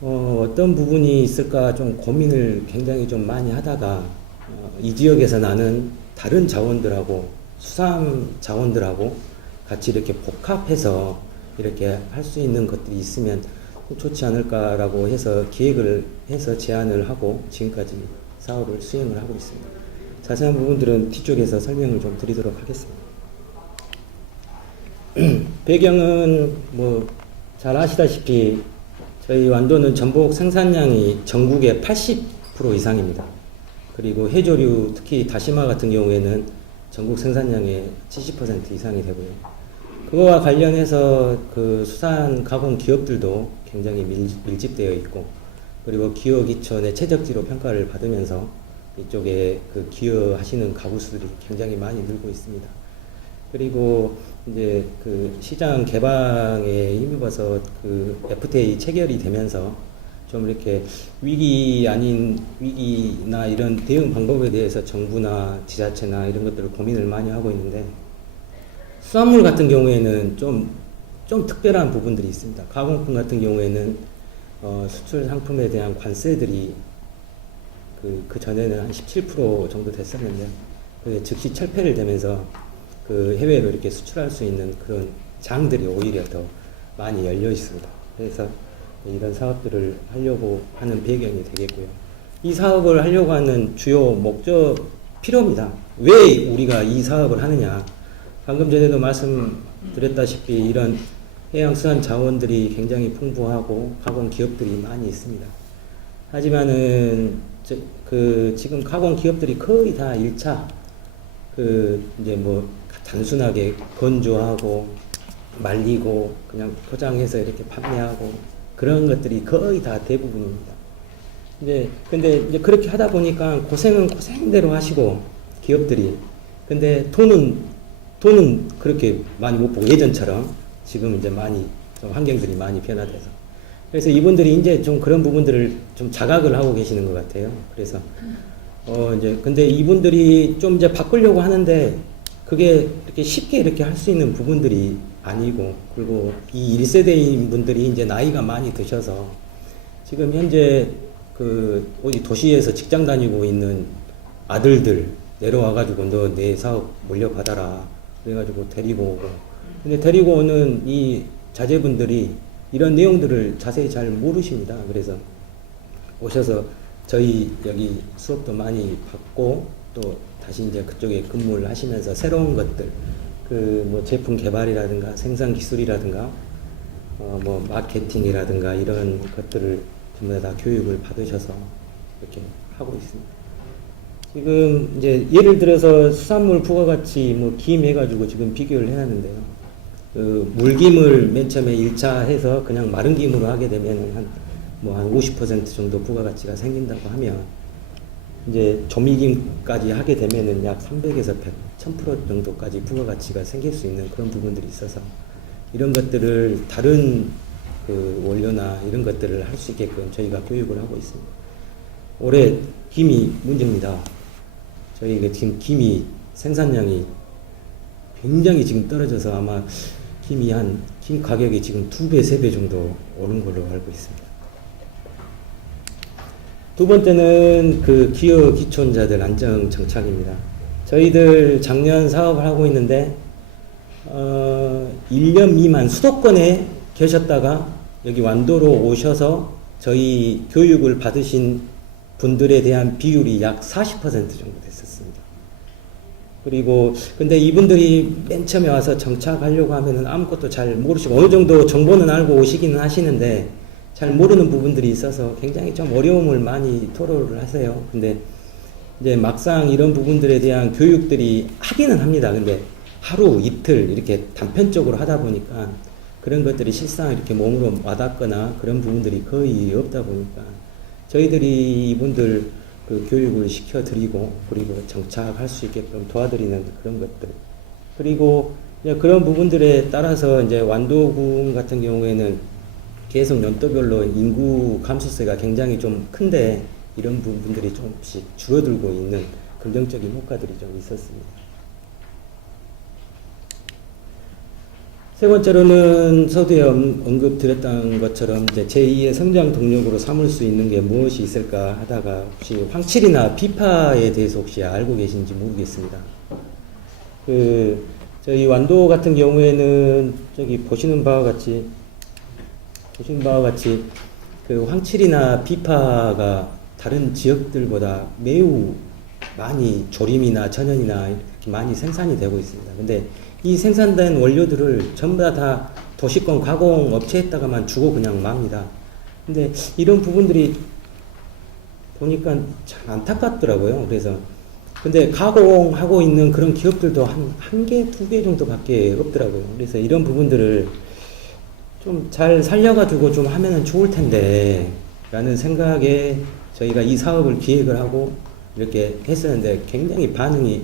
어떤 부분이 있을까 좀 고민을 굉장히 좀 많이 하다가 이 지역에서 나는 다른 자원들하고 수산 자원들하고 같이 이렇게 복합해서 이렇게 할 수 있는 것들이 있으면 좋지 않을까라고 해서 기획을 해서 제안을 하고 지금까지 사업을 수행을 하고 있습니다. 자세한 부분들은 뒤쪽에서 설명을 좀 드리도록 하겠습니다. 배경은 뭐 잘 아시다시피 저희 완도는 전복 생산량이 전국의 80% 이상입니다. 그리고 해조류, 특히 다시마 같은 경우에는 전국 생산량의 70% 이상이 되고요. 그거와 관련해서 그 수산 가공 기업들도 굉장히 밀집되어 있고, 그리고 기업기천의 최적지로 평가를 받으면서 이쪽에 그 기여하시는 가구수들이 굉장히 많이 늘고 있습니다. 그리고 이제 그 시장 개방에 힘입어서 그 FTA 체결이 되면서 좀 이렇게 위기 아닌 위기나 이런 대응 방법에 대해서 정부나 지자체나 이런 것들을 고민을 많이 하고 있는데, 수산물 같은 경우에는 좀 특별한 부분들이 있습니다. 가공품 같은 경우에는 수출 상품에 대한 관세들이 그 전에는 한 17% 정도 됐었는데, 그게 즉시 철폐를 되면서 그 해외로 이렇게 수출할 수 있는 그런 장들이 오히려 더 많이 열려 있습니다. 그래서 이런 사업들을 하려고 하는 배경이 되겠고요. 이 사업을 하려고 하는 주요 목적 필요입니다. 왜 우리가 이 사업을 하느냐? 방금 전에도 말씀드렸다시피 이런 해양수산 자원들이 굉장히 풍부하고 가공 기업들이 많이 있습니다. 하지만은 지금 가공 기업들이 거의 다 1차 이제 뭐 단순하게 건조하고 말리고 그냥 포장해서 이렇게 판매하고 그런 것들이 거의 다 대부분입니다. 근데 이제 그렇게 하다 보니까 고생은 고생대로 하시고 기업들이, 근데 돈은 그렇게 많이 못 보고 예전처럼 지금 이제 많이 좀 환경들이 많이 변화돼서, 그래서 이분들이 이제 좀 그런 부분들을 좀 자각을 하고 계시는 것 같아요. 그래서 이제 근데 이분들이 좀 이제 바꾸려고 하는데 그게 이렇게 쉽게 이렇게 할 수 있는 부분들이 아니고, 그리고 이 1세대인 분들이 이제 나이가 많이 드셔서 지금 현재 어디 도시에서 직장 다니고 있는 아들들 내려와가지고 너 내 사업 물려받아라 그래가지고 데리고 오고, 근데 데리고 오는 이 자제분들이 이런 내용들을 자세히 잘 모르십니다. 그래서 오셔서 저희 여기 수업도 많이 받고 또 다시 이제 그쪽에 근무를 하시면서 새로운 것들, 뭐 제품 개발이라든가 생산 기술이라든가 뭐 마케팅이라든가 이런 것들을 전부 다 교육을 받으셔서 이렇게 하고 있습니다. 지금 이제 예를 들어서 수산물 부가가치 뭐 김 해가지고 지금 비교를 해놨는데요. 물김을 맨 처음에 1차 해서 그냥 마른 김으로 하게 되면 한 50% 정도 부가가치가 생긴다고 하면, 이제 조미김까지 하게 되면은 약 300에서 100, 1000% 정도까지 부가가치가 생길 수 있는 그런 부분들이 있어서 이런 것들을 다른 그 원료나 이런 것들을 할 수 있게끔 저희가 교육을 하고 있습니다. 올해 김이 문제입니다. 저희가 지금 김이 생산량이 굉장히 지금 떨어져서 아마 김 가격이 지금 2배, 3배 정도 오른 걸로 알고 있습니다. 두 번째는 그 기여 기촌자들 안정 정착입니다. 저희들 작년 사업을 하고 있는데 1년 미만 수도권에 계셨다가 여기 완도로 오셔서 저희 교육을 받으신 분들에 대한 비율이 약 40% 정도 됐었습니다. 그리고 근데 이분들이 맨 처음에 와서 정착하려고 하면은 아무것도 잘 모르시고, 어느 정도 정보는 알고 오시기는 하시는데 잘 모르는 부분들이 있어서 굉장히 좀 어려움을 많이 토로를 하세요. 근데 이제 막상 이런 부분들에 대한 교육들이 하기는 합니다. 근데 하루 이틀 이렇게 단편적으로 하다 보니까 그런 것들이 실상 이렇게 몸으로 와닿거나 그런 부분들이 거의 없다 보니까 저희들이 이분들 그 교육을 시켜드리고 그리고 정착할 수 있게끔 도와드리는 그런 것들, 그리고 그런 부분들에 따라서 이제 완도군 같은 경우에는 계속 연도별로 인구 감소세가 굉장히 좀 큰데 이런 부분들이 조금씩 줄어들고 있는 긍정적인 효과들이 좀 있었습니다. 세 번째로는 서두에 언급드렸던 것처럼 이제 제2의 성장 동력으로 삼을 수 있는 게 무엇이 있을까 하다가 혹시 황칠이나 비파에 대해서 혹시 알고 계신지 모르겠습니다. 저희 완도 같은 경우에는 저기 보시는 바와 같이 그 황칠이나 비파가 다른 지역들보다 매우 많이 조림이나 천연이나 이렇게 많이 생산이 되고 있습니다. 근데 이 생산된 원료들을 전부 다 도시권 가공 업체에다가만 주고 그냥 맙니다. 근데 이런 부분들이 보니까 참 안타깝더라고요. 그래서 근데 가공하고 있는 그런 기업들도 한 개, 두 개 정도밖에 없더라고요. 그래서 이런 부분들을 좀 잘 살려가지고 좀 하면은 좋을 텐데 라는 생각에 저희가 이 사업을 기획을 하고 이렇게 했었는데 굉장히 반응이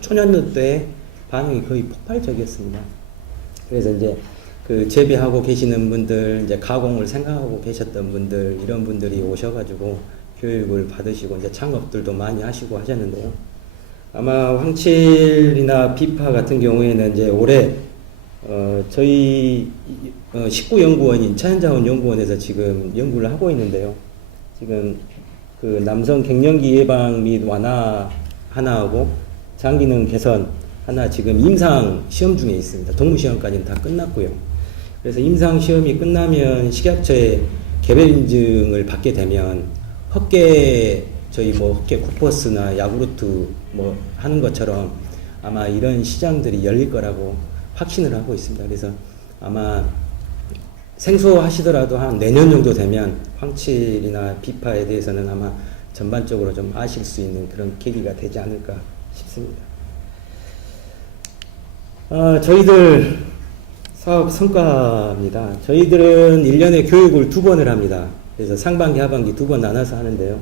초년도 때 반응이 거의 폭발적이었습니다. 그래서 이제 그 재배하고 계시는 분들, 이제 가공을 생각하고 계셨던 분들, 이런 분들이 오셔가지고 교육을 받으시고 이제 창업들도 많이 하시고 하셨는데요. 아마 황칠이나 비파 같은 경우에는 이제 올해 저희 식구연구원인 차현자원연구원에서 지금 연구를 하고 있는데요. 지금 그 남성 갱년기 예방 및 완화 하나하고 장기능 개선 하나 지금 임상 시험 중에 있습니다. 동물 시험까지는 다 끝났고요. 그래서 임상 시험이 끝나면 식약처에 개별 인증을 받게 되면 헛개 저희 뭐 헛개 쿠퍼스나 야구르트 뭐 하는 것처럼 아마 이런 시장들이 열릴 거라고 확신을 하고 있습니다. 그래서 아마 생소하시더라도 한 내년 정도 되면 황칠이나 비파에 대해서는 아마 전반적으로 좀 아실 수 있는 그런 계기가 되지 않을까 싶습니다. 저희들 사업 성과입니다. 저희들은 1년에 교육을 2번을 합니다. 그래서 상반기, 하반기 2번 나눠서 하는데요.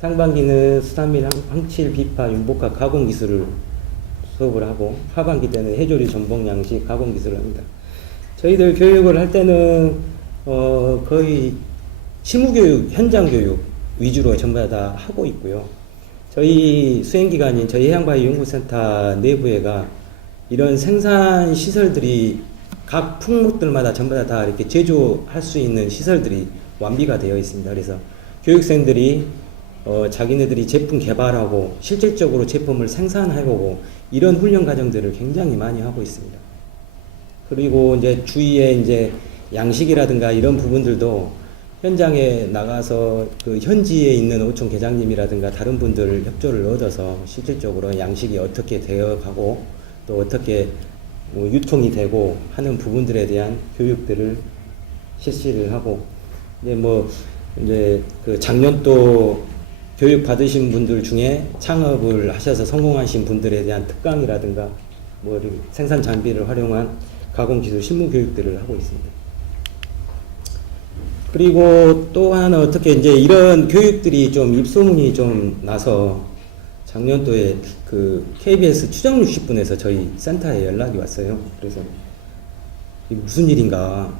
상반기는 수산물, 황칠, 비파, 윤복합 가공 기술을 수업을 하고 하반기 때는 해조류, 전복, 양식 가공 기술을 합니다. 저희들 교육을 할 때는 거의 실무교육, 현장교육 위주로 전부 다 하고 있고요. 저희 수행기관인 저희 해양바이오연구센터 내부에가 이런 생산 시설들이 각 품목들마다 전부 다 이렇게 제조할 수 있는 시설들이 완비가 되어 있습니다. 그래서 교육생들이 자기네들이 제품 개발하고 실질적으로 제품을 생산해보고 이런 훈련 과정들을 굉장히 많이 하고 있습니다. 그리고 이제 주위에 이제 양식이라든가 이런 부분들도 현장에 나가서 그 현지에 있는 어촌 계장님이라든가 다른 분들 협조를 얻어서 실질적으로 양식이 어떻게 되어가고 또 어떻게 유통이 되고 하는 부분들에 대한 교육들을 실시를 하고 이제 그 작년도 교육 받으신 분들 중에 창업을 하셔서 성공하신 분들에 대한 특강이라든가 뭐 생산 장비를 활용한 가공 기술 실무 교육들을 하고 있습니다. 그리고 또 하나 어떻게 이제 이런 교육들이 좀 입소문이 좀 나서 작년도에 그 KBS 추정 60분에서 저희 센터에 연락이 왔어요. 그래서 이게 무슨 일인가,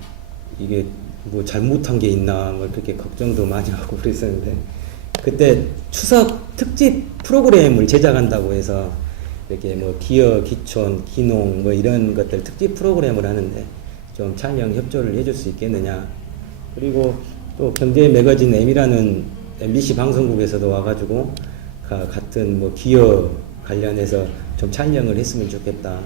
이게 뭐 잘못한 게 있나 뭐 그렇게 걱정도 많이 하고 그랬었는데, 그때 추석 특집 프로그램을 제작한다고 해서 이렇게 뭐 기어, 기촌, 기농 뭐 이런 것들 특집 프로그램을 하는데 좀 촬영 협조를 해줄 수 있겠느냐. 그리고 또 경제 매거진 M이라는 MBC 방송국에서도 와가지고 같은 뭐 기어 관련해서 좀 촬영을 했으면 좋겠다.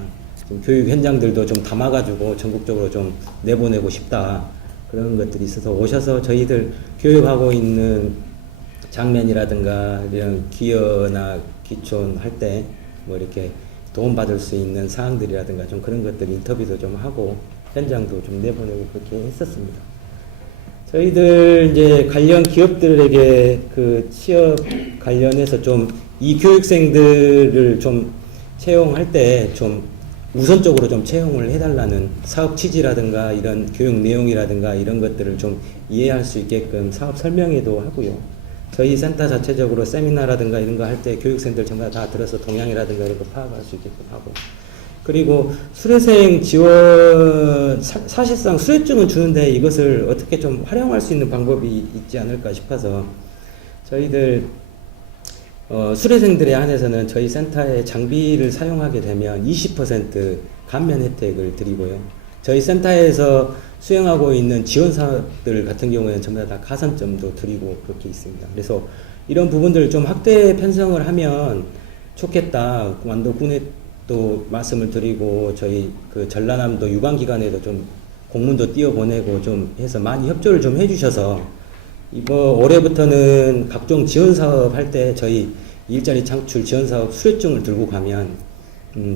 좀 교육 현장들도 좀 담아가지고 전국적으로 좀 내보내고 싶다. 그런 것들이 있어서 오셔서 저희들 교육하고 있는 장면이라든가 이런 기어나 기촌 할 때 뭐 이렇게 도움받을 수 있는 사항들이라든가 좀 그런 것들 인터뷰도 좀 하고 현장도 좀 내보내고 그렇게 했었습니다. 저희들 이제 관련 기업들에게 그 취업 관련해서 좀 이 교육생들을 좀 채용할 때 좀 우선적으로 좀 채용을 해달라는 사업 취지라든가 이런 교육 내용이라든가 이런 것들을 좀 이해할 수 있게끔 사업 설명회도 하고요. 저희 센터 자체적으로 세미나라든가 이런 거 할 때 교육생들 전부 다 들어서 동향이라든가 이런 거 파악할 수 있게끔 하고, 그리고 수료생 지원, 사실상 수료증은 주는데 이것을 어떻게 좀 활용할 수 있는 방법이 있지 않을까 싶어서 저희들 수료생들에 한해서는 저희 센터의 장비를 사용하게 되면 20% 감면 혜택을 드리고요. 저희 센터에서 수행하고 있는 지원 사업들 같은 경우에는 전부 다 가산점도 드리고 그렇게 있습니다. 그래서 이런 부분들을 좀 확대 편성을 하면 좋겠다. 완도군에 또 말씀을 드리고 저희 그 전라남도 유관기관에도 좀 공문도 띄워보내고 좀 해서 많이 협조를 좀 해주셔서 올해부터는 각종 지원 사업 할 때 저희 일자리 창출 지원 사업 수료증을 들고 가면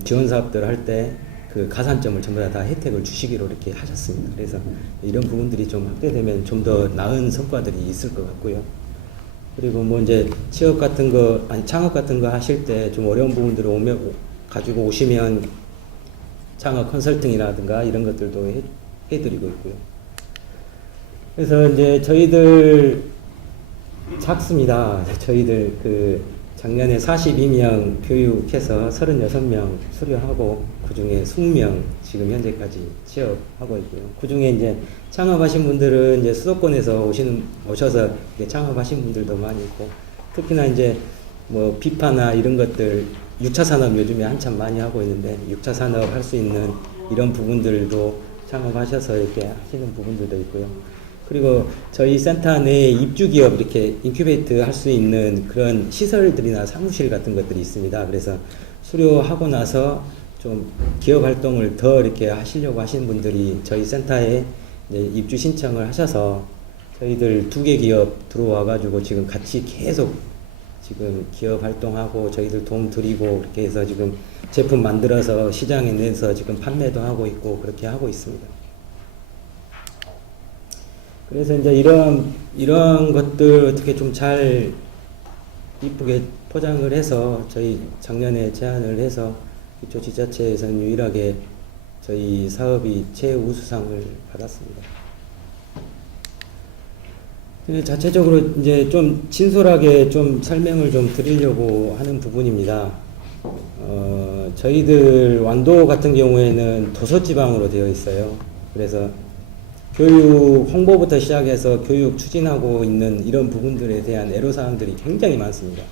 지원 사업들 할 때 그 가산점을 전부 다 혜택을 주시기로 이렇게 하셨습니다. 그래서 이런 부분들이 좀 확대되면 좀 더 나은 성과들이 있을 것 같고요. 그리고 뭐 이제 취업 같은 거, 아니 창업 같은 거 하실 때 좀 어려운 부분들을 가지고 오시면 창업 컨설팅이라든가 이런 것들도 해드리고 있고요. 그래서 이제 저희들 작습니다. 저희들 그 작년에 42명 교육해서 36명 수료하고 그 중에 20명 지금 현재까지 취업하고 있고요. 그 중에 이제 창업하신 분들은 이제 수도권에서 오셔서 이제 창업하신 분들도 많이 있고, 특히나 이제 뭐 비파나 이런 것들 6차 산업 요즘에 한참 많이 하고 있는데 6차 산업 할 수 있는 이런 부분들도 창업하셔서 이렇게 하시는 부분들도 있고요. 그리고 저희 센터 내에 입주기업 이렇게 인큐베이트 할 수 있는 그런 시설들이나 사무실 같은 것들이 있습니다. 그래서 수료하고 나서 좀 기업 활동을 더 이렇게 하시려고 하시는 분들이 저희 센터에 이제 입주 신청을 하셔서 저희들 2개 기업 들어와 가지고 지금 같이 계속 지금 기업 활동하고 저희들 도움 드리고 그렇게 해서 지금 제품 만들어서 시장에 내서 지금 판매도 하고 있고 그렇게 하고 있습니다. 그래서 이제 이런 것들 어떻게 좀 잘 이쁘게 포장을 해서 저희 작년에 제안을 해서 기초지자체에서는 유일하게 저희 사업이 최우수상을 받았습니다. 자체적으로 이제 좀 진솔하게 좀 설명을 좀 드리려고 하는 부분입니다. 저희들 완도 같은 경우에는 도서지방으로 되어 있어요. 그래서 교육 홍보부터 시작해서 교육 추진하고 있는 이런 부분들에 대한 애로사항들이 굉장히 많습니다.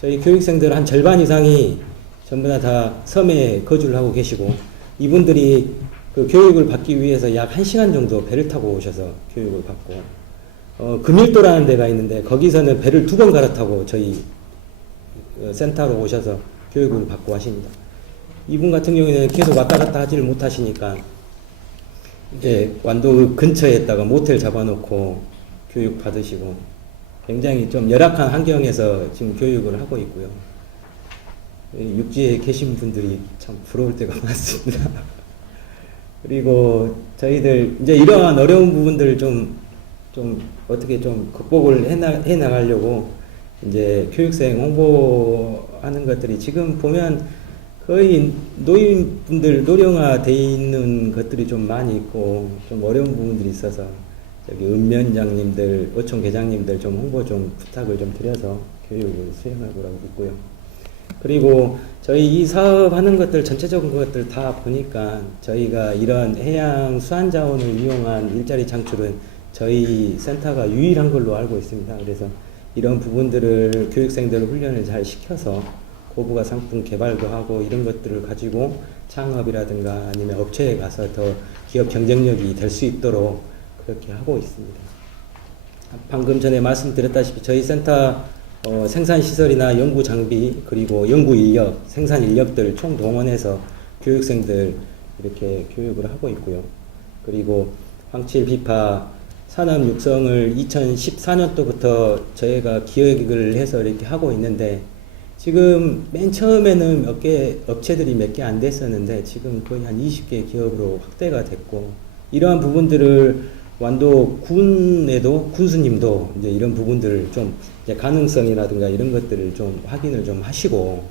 저희 교육생들 한 절반 이상이 전부 다 섬에 거주를 하고 계시고, 이분들이 그 교육을 받기 위해서 약 1시간 정도 배를 타고 오셔서 교육을 받고, 금일도라는 데가 있는데 거기서는 배를 2번 갈아타고 저희 센터로 오셔서 교육을 받고 하십니다. 이분 같은 경우에는 계속 왔다 갔다 하지를 못하시니까 이제 완도 근처에다가 모텔 잡아놓고 교육 받으시고 굉장히 좀 열악한 환경에서 지금 교육을 하고 있고요. 육지에 계신 분들이 참 부러울 때가 많습니다. 그리고 저희들 이제 이러한 어려운 부분들을 좀 어떻게 좀 극복을 해 나가려고 이제 교육생 홍보하는 것들이 지금 보면 거의 노인분들 노령화돼 있는 것들이 좀 많이 있고 좀 어려운 부분들이 있어서 저기 읍면장님들, 어촌 계장님들 좀 홍보 좀 부탁을 좀 드려서 교육을 수행하고 있고요. 그리고 저희 이 사업하는 것들 전체적인 것들 다 보니까 저희가 이런 해양 수안 자원을 이용한 일자리 창출은 저희 센터가 유일한 걸로 알고 있습니다. 그래서 이런 부분들을 교육생들 훈련을 잘 시켜서 고부가 상품 개발도 하고 이런 것들을 가지고 창업이라든가 아니면 업체에 가서 더 기업 경쟁력이 될 수 있도록 그렇게 하고 있습니다. 방금 전에 말씀드렸다시피 저희 센터 생산시설이나 연구 장비 그리고 연구 인력, 생산 인력들 총동원해서 교육생들 이렇게 교육을 하고 있고요. 그리고 황칠 비파 산업 육성을 2014년도부터 저희가 기획을 해서 이렇게 하고 있는데 지금 맨 처음에는 업체들이 몇 개 안 됐었는데 지금 거의 한 20개 기업으로 확대가 됐고, 이러한 부분들을 완도 군에도 군수님도 이제 이런 부분들을 좀 이제 가능성이라든가 이런 것들을 좀 확인을 좀 하시고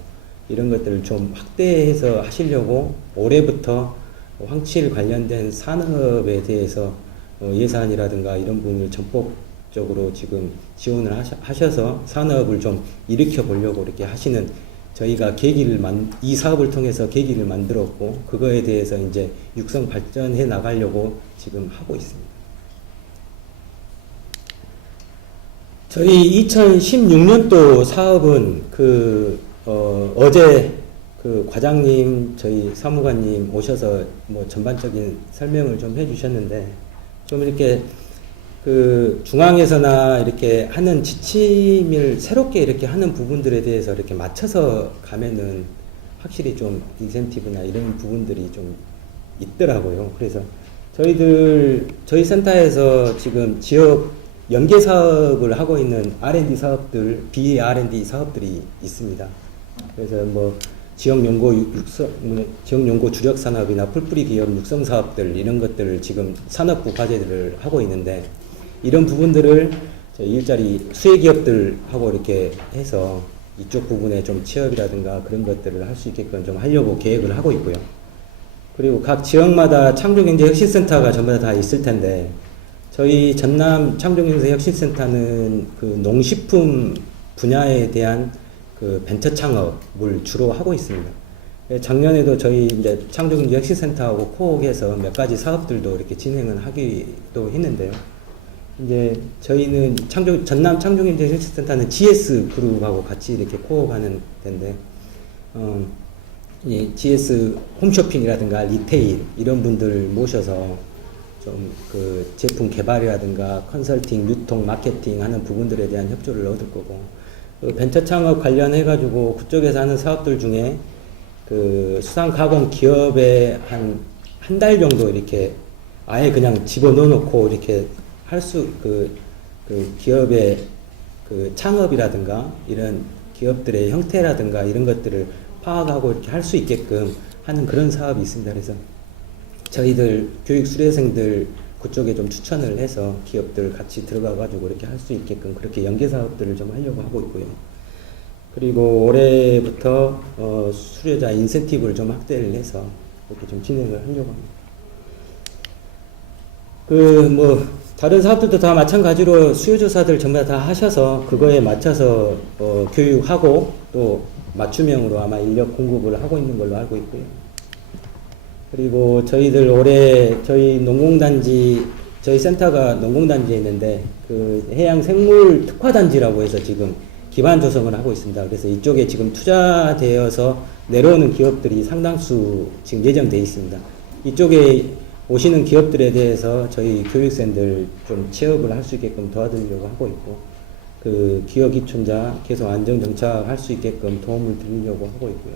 이런 것들을 좀 확대해서 하시려고 올해부터 황칠 관련된 산업에 대해서 예산이라든가 이런 부분을 전폭적으로 지금 지원을 하셔서 산업을 좀 일으켜 보려고 이렇게 하시는 저희가 이 사업을 통해서 계기를 만들었고 그거에 대해서 이제 육성 발전해 나가려고 지금 하고 있습니다. 저희 2016년도 사업은 어제 그 과장님, 저희 사무관님 오셔서 뭐 전반적인 설명을 좀 해주셨는데 좀 이렇게 그 중앙에서나 이렇게 하는 지침을 새롭게 이렇게 하는 부분들에 대해서 이렇게 맞춰서 가면은 확실히 좀 인센티브나 이런 부분들이 좀 있더라고요. 그래서 저희 센터에서 지금 지역 연계 사업을 하고 있는 R&D 사업들, B R&D 사업들이 있습니다. 그래서 뭐 지역 연구 주력 산업이나 풀뿌리 기업 육성 사업들 이런 것들을 지금 산업부 과제들을 하고 있는데 이런 부분들을 저희 일자리 수혜 기업들하고 이렇게 해서 이쪽 부분에 좀 취업이라든가 그런 것들을 할 수 있게끔 좀 하려고 계획을 하고 있고요. 그리고 각 지역마다 창조경제혁신센터가 전부 다 있을 텐데 저희 전남 창조경제혁신센터는 그 농식품 분야에 대한 그 벤처 창업을 주로 하고 있습니다. 작년에도 저희 이제 창조경제혁신센터하고 코옥해서 몇 가지 사업들도 이렇게 진행을 하기도 했는데요. 이제 저희는 전남 창조경제혁신센터는 GS 그룹하고 같이 이렇게 코옥하는 데인데, 이 GS 홈쇼핑이라든가 리테일 이런 분들 모셔서 좀 그 제품 개발이라든가 컨설팅, 유통, 마케팅 하는 부분들에 대한 협조를 얻을 거고, 그 벤처 창업 관련해 가지고 그쪽에서 하는 사업들 중에 그 수상 가공 기업에 한 달 정도 이렇게 아예 그냥 집어넣어 놓고 이렇게 할 수 그 기업의 그 창업이라든가 이런 기업들의 형태라든가 이런 것들을 파악하고 이렇게 할 수 있게끔 하는 그런 사업이 있습니다. 그래서 저희들 교육 수료생들 그쪽에 좀 추천을 해서 기업들 같이 들어가 가지고 이렇게 할 수 있게끔 그렇게 연계 사업들을 좀 하려고 하고 있고요. 그리고 올해부터 수료자 인센티브를 좀 확대를 해서 이렇게 좀 진행을 하려고 합니다. 다른 사업들도 다 마찬가지로 수요조사들 전부 다 하셔서 그거에 맞춰서 교육하고 또 맞춤형으로 아마 인력 공급을 하고 있는 걸로 알고 있고요. 그리고 저희들 올해 저희 농공단지, 저희 센터가 농공단지에 있는데 그 해양생물 특화단지라고 해서 지금 기반 조성을 하고 있습니다. 그래서 이쪽에 지금 투자되어서 내려오는 기업들이 상당수 지금 예정되어 있습니다. 이쪽에 오시는 기업들에 대해서 저희 교육생들 좀 취업을 할 수 있게끔 도와드리려고 하고 있고, 그 기업 입춘자 계속 안정 정착할 수 있게끔 도움을 드리려고 하고 있고요.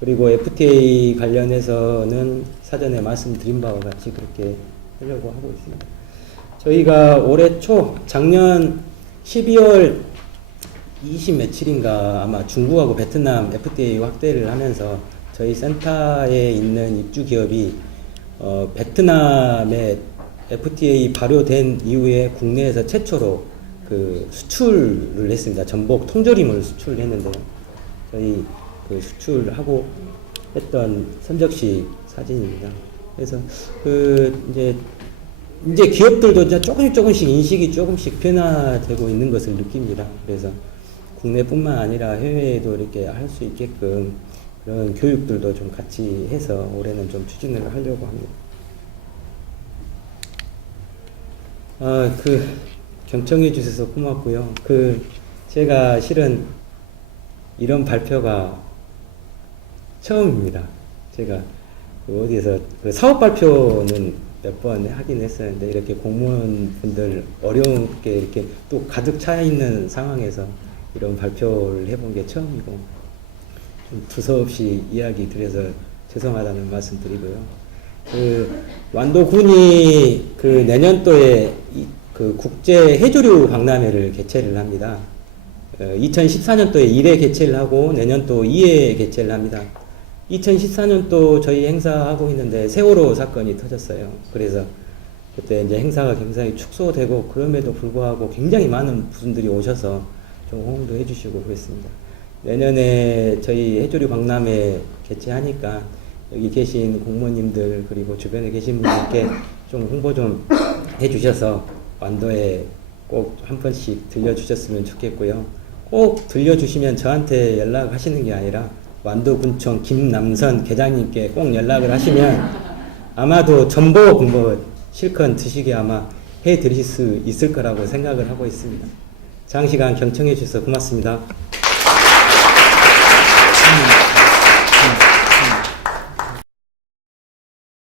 그리고 FTA 관련해서는 사전에 말씀드린 바와 같이 그렇게 하려고 하고 있습니다. 저희가 올해 초, 작년 12월 20 며칠인가 아마 중국하고 베트남 FTA 확대를 하면서 저희 센터에 있는 입주 기업이 베트남에 FTA 발효된 이후에 국내에서 최초로 그 수출을 했습니다. 전복 통조림을 수출했는데요. 저희 그 수출하고 했던 선적식 사진입니다. 그래서 이제 기업들도 이제 조금씩 인식이 조금씩 변화되고 있는 것을 느낍니다. 그래서 국내뿐만 아니라 해외에도 이렇게 할 수 있게끔 그런 교육들도 좀 같이 해서 올해는 좀 추진을 하려고 합니다. 경청해 주셔서 고맙고요. 제가 실은 이런 발표가 처음입니다. 제가 어디에서 사업 발표는 몇 번 하긴 했었는데 이렇게 공무원분들 어려운게 이렇게 또 가득 차 있는 상황에서 이런 발표를 해본 게 처음이고 좀 두서없이 이야기 드려서 죄송하다는 말씀 드리고요. 완도군이 내년도에 그 국제 해조류 박람회를 개최를 합니다. 2014년도에 1회 개최를 하고 내년도 2회 개최를 합니다. 2014년도 저희 행사하고 있는데 세월호 사건이 터졌어요. 그래서 그때 이제 행사가 굉장히 축소되고 그럼에도 불구하고 굉장히 많은 분들이 오셔서 좀 호응도 해주시고 그랬습니다. 내년에 저희 해조류 박람회 개최하니까 여기 계신 공무원님들 그리고 주변에 계신 분들께 좀 홍보 좀 해주셔서 완도에 꼭 한 번씩 들려주셨으면 좋겠고요. 꼭 들려주시면 저한테 연락하시는 게 아니라 완도군청 김남선 계장님께 꼭 연락을 하시면 아마도 전복 실컷 드시게 아마 해드릴 수 있을 거라고 생각을 하고 있습니다. 장시간 경청해 주셔서 고맙습니다.